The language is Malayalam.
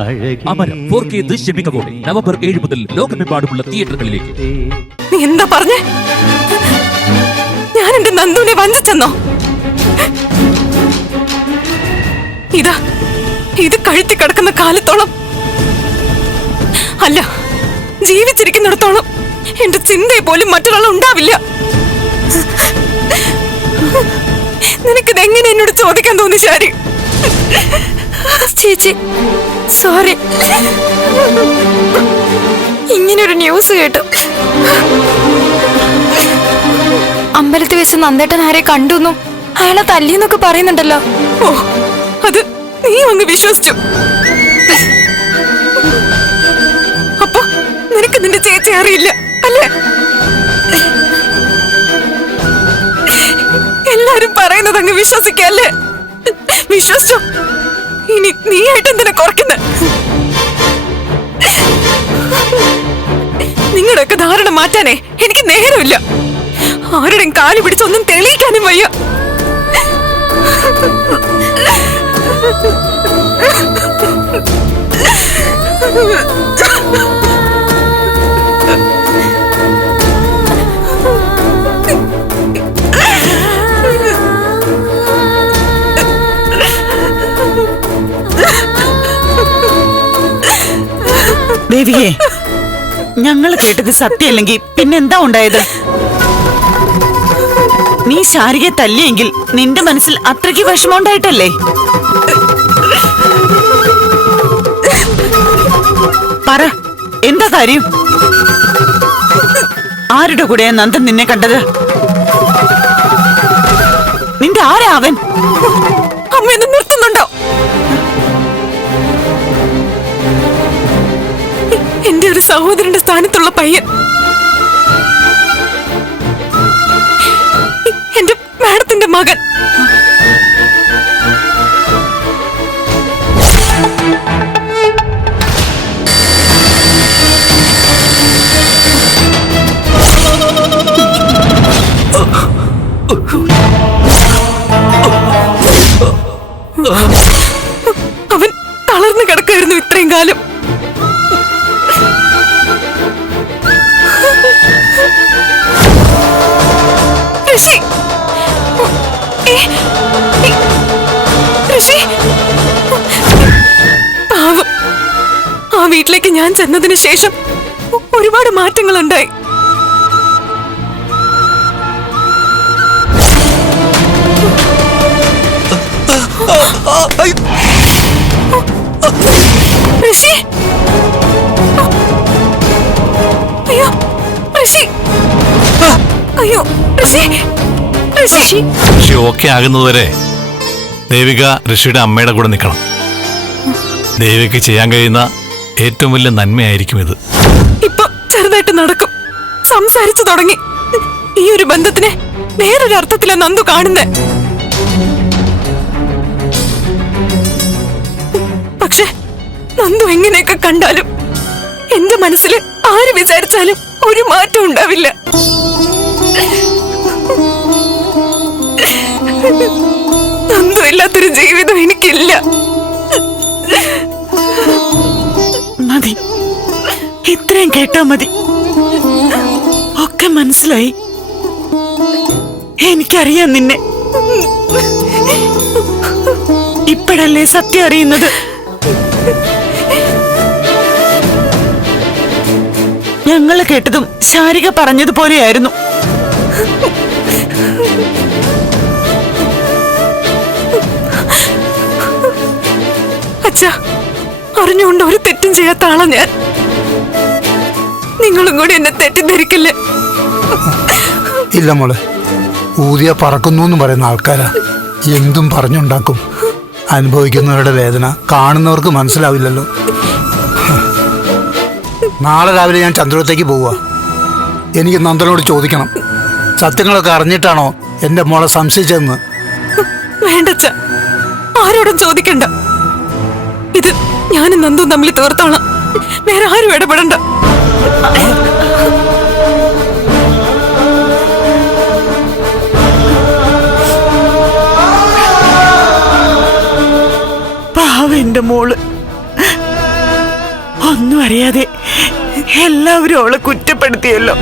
അമരം ഫോർ കെ ദൃശ്യമികവോടെ നവംബർ ഏഴ് മുതൽ ലോകമെമ്പാടുമുള്ള തിയേറ്ററുകളിലേക്ക്. നീ എന്താ പറഞ്ഞേ? ഞാൻ എന്റെ നന്ദുവിനെ വഞ്ചിച്ചെന്നോ? ഇതാ ഇത് കഴുത്തി കിടക്കുന്ന കാലത്തോളം. അല്ല ജീവിച്ചിരിക്കുന്നിടത്തോളം എന്റെ ചിന്തയെ പോലും മറ്റൊരാൾ ഉണ്ടാവില്ല. നിനക്കിത് എങ്ങനെ എന്നോട് ചോദിക്കാൻ തോന്നി ശാരി? ചേച്ചി സോറി ഇങ്ങനൊരു ന്യൂസ് കേട്ടു. അമ്പലത്തിൽ വെച്ച് നന്ദേട്ടൻ ആരെ കണ്ടുന്നു അയാളെ തല്ലിന്നൊക്കെ പറയുന്നുണ്ടല്ലോ. ഓ അത് നീ ഒന്ന് വിശ്വസിച്ചു. അപ്പൊ നിനക്ക് നിന്റെ ചേച്ചി അറിയില്ല അല്ലേ? എല്ലാരും പറയുന്നത് അങ്ങ് വിശ്വസിക്കല്ലേ വിശ്വസിച്ചോ? ഇനി നീ ആയിട്ട് എന്തിനാ കുറയ്ക്കുന്നത് നിങ്ങളുടെയൊക്കെ ധാരണ മാറ്റാനേ എനിക്ക് നേരമില്ല. ആരുടെയും കാലു പിടിച്ചൊന്നും തെളിയിക്കാനും വയ്യ. ദേവിയെ ഞങ്ങൾ കേട്ടത് സത്യമല്ലെങ്കിൽ പിന്നെന്താ ഉണ്ടായത്? നീ ശാരികയെ തല്ലിയെങ്കിൽ നിന്റെ മനസ്സിൽ അത്രയ്ക്ക് വിഷമമുണ്ടായിട്ടല്ലേ? പറ എന്താ കാര്യം? ആരുടെ കൂടെയാ നന്ദൻ നിന്നെ കണ്ടത്? നിന്റെ ആരാ സഹോദരന്റെ സ്ഥാനത്തുള്ള പയ്യൻ. എന്റെ മാഡത്തിന്റെ മകൻ. അവൻ തളർന്നു കിടക്കായിരുന്നു ഇത്രയും കാലം. ആ വീട്ടിലേക്ക് ഞാൻ ചെന്നതിന് ശേഷം ഒരുപാട് മാറ്റങ്ങളുണ്ടായി. ഋഷി. അയ്യോ ഋഷി ഓക്കെ ആകുന്നതുവരെ ദേവിക ഋഷിയുടെ അമ്മയുടെ കൂടെ നിൽക്കണം. ദേവിക്ക് ചെയ്യാൻ കഴിയുന്ന ഏറ്റവും വലിയ നന്മയായിരിക്കും ഇത്. ഇപ്പൊ ചെറുതായിട്ട് നടക്കും. സംസാരിച്ചു തുടങ്ങി. ഈ ഒരു ബന്ധത്തിനെ വേറൊരു അർത്ഥത്തിലാ നന്ദു കാണുന്നേ. പക്ഷെ നന്ദു എങ്ങനെയൊക്കെ കണ്ടാലും എന്റെ മനസ്സിൽ ആര് വിചാരിച്ചാലും ഒരു മാറ്റം ഉണ്ടാവില്ല. നന്ദു ഇല്ലാത്തൊരു ജീവിതം എനിക്കില്ല. മതി. ഇത്രയും കേട്ടാ മതി. ഒക്കെ മനസ്സിലായി. എനിക്കറിയാം നിന്നെ. ഇപ്പോഴല്ലേ സത്യം അറിയുന്നത്? ഞങ്ങൾ കേട്ടതും ശാരിക പറഞ്ഞതുപോലെയായിരുന്നു. അറിഞ്ഞുകൊണ്ട് ഒരു തെറ്റും ചെയ്യാത്ത ആളാ ഞാൻ. നിങ്ങളും കൂടി എന്നെ തെറ്റിദ്ധരിക്കല്ലേ? ഇല്ല മോളെ ഊതിയ പറക്കുന്നു എന്ന് പറയുന്ന ആൾക്കാരാ. എന്തും പറഞ്ഞുണ്ടാക്കും. അനുഭവിക്കുന്നവരുടെ വേദന കാണുന്നവർക്ക് മനസ്സിലാവില്ലല്ലോ. നാളെ രാവിലെ ഞാൻ ചന്ദ്രത്തേക്ക് പോവുക. എനിക്ക് നന്ദനോട് ചോദിക്കണം. സത്യങ്ങളൊക്കെ അറിഞ്ഞിട്ടാണോ എന്റെ മോളെ സംശയിച്ചതെന്ന്? വേണ്ടച്ച ആരോടും ചോദിക്കണ്ട. ഇത് ഞാനും നന്ദും തമ്മിൽ തീർത്തോളാം. വേറെ ആരും ഇടപെടണ്ട. പാവന്റെ മോൾ. ഒന്നും അറിയാതെ എല്ലാവരും അവളെ കുറ്റപ്പെടുത്തിയല്ലോ.